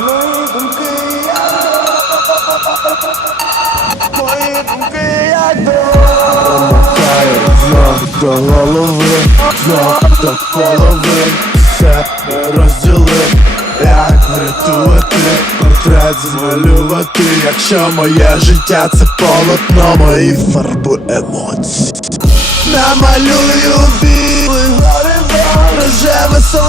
Мої думки, мої думки, як долетаю знов до голови, знов до голови, все розділи, як врятувати, портрет змалювати, якщо моє життя це полотно, мої фарби емоцій. Намалюю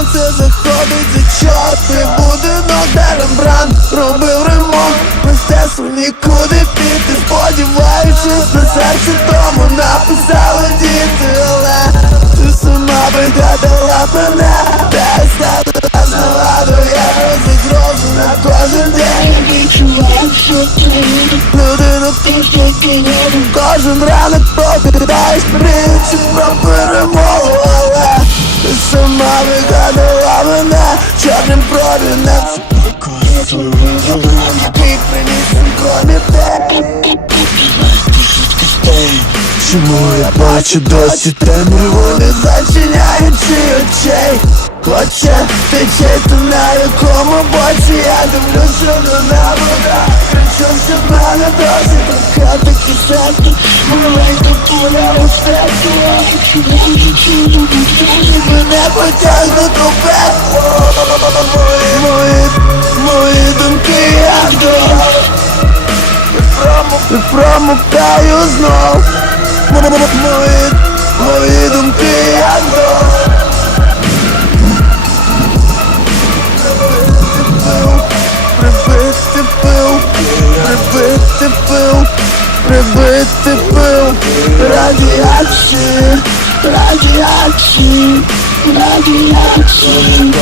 сонце заходить за чорти Будинок, де Рембрандт робив ремонт Мистецтво нікуди піти. Сподіваючись на серце тому написали діти. Але ти сама вигадала мене. Де стала знову я на кожен день. Відчуваю, що ти Людину ти що ти Кожен ранок прокидаєш мріючи про перемогу. Але ти сама вигадала Який приніс синхронітет Чому я бачу досі темряву, не зачиняючи очей. Хоче тече то на якому боці? Я дивлюся до Кричу, мене досі трохи кисетки Маленька пуля у серці Відчуваю, що ти робиш Мене потягнуть у пекло Мої, мої, мої думки як до І промокаю знов. Мої, мої думки як до прибити пил, прибити пил. Радіації, радіації, радіації.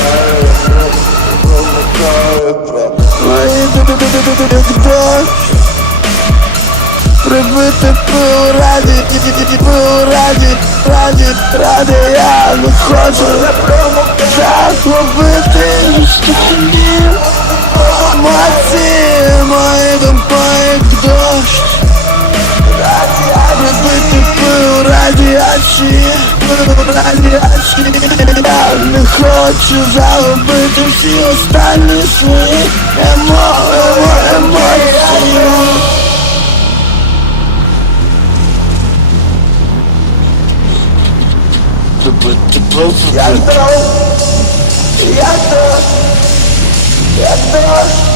Прибити пил раді, пил раді, раді, раді Я не хочу захопити Емоції мої думки пил радіації Я не хочу загубити всі останні свої емо, емо, емоції Прибити пил, як дощ, як дощ, як дощ,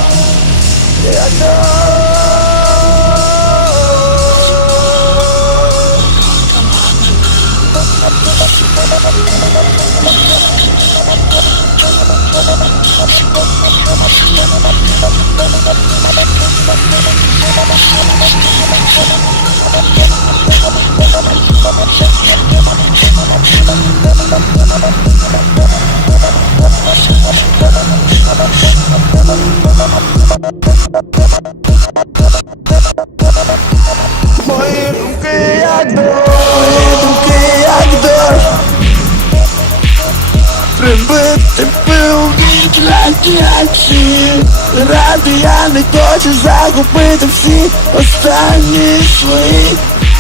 Мої думки як дощ Мої думки як Прибити пил від радіації. Ради я не хочу загубити всі останні свої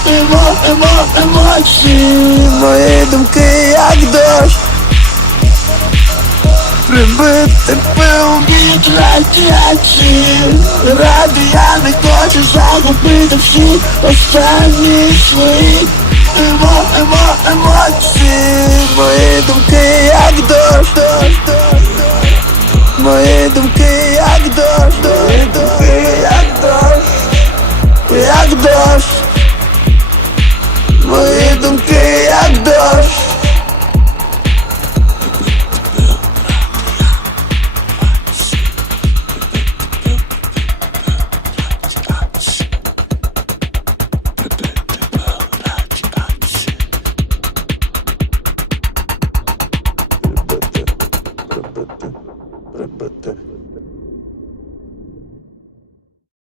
Емо, емо, емоції Мої думки як дощ? Прибити пил від радіації. Ради я не хочу загубити всі останні свої. Емо, емо, емоції Мої думки як дощ? Мої думки but uh,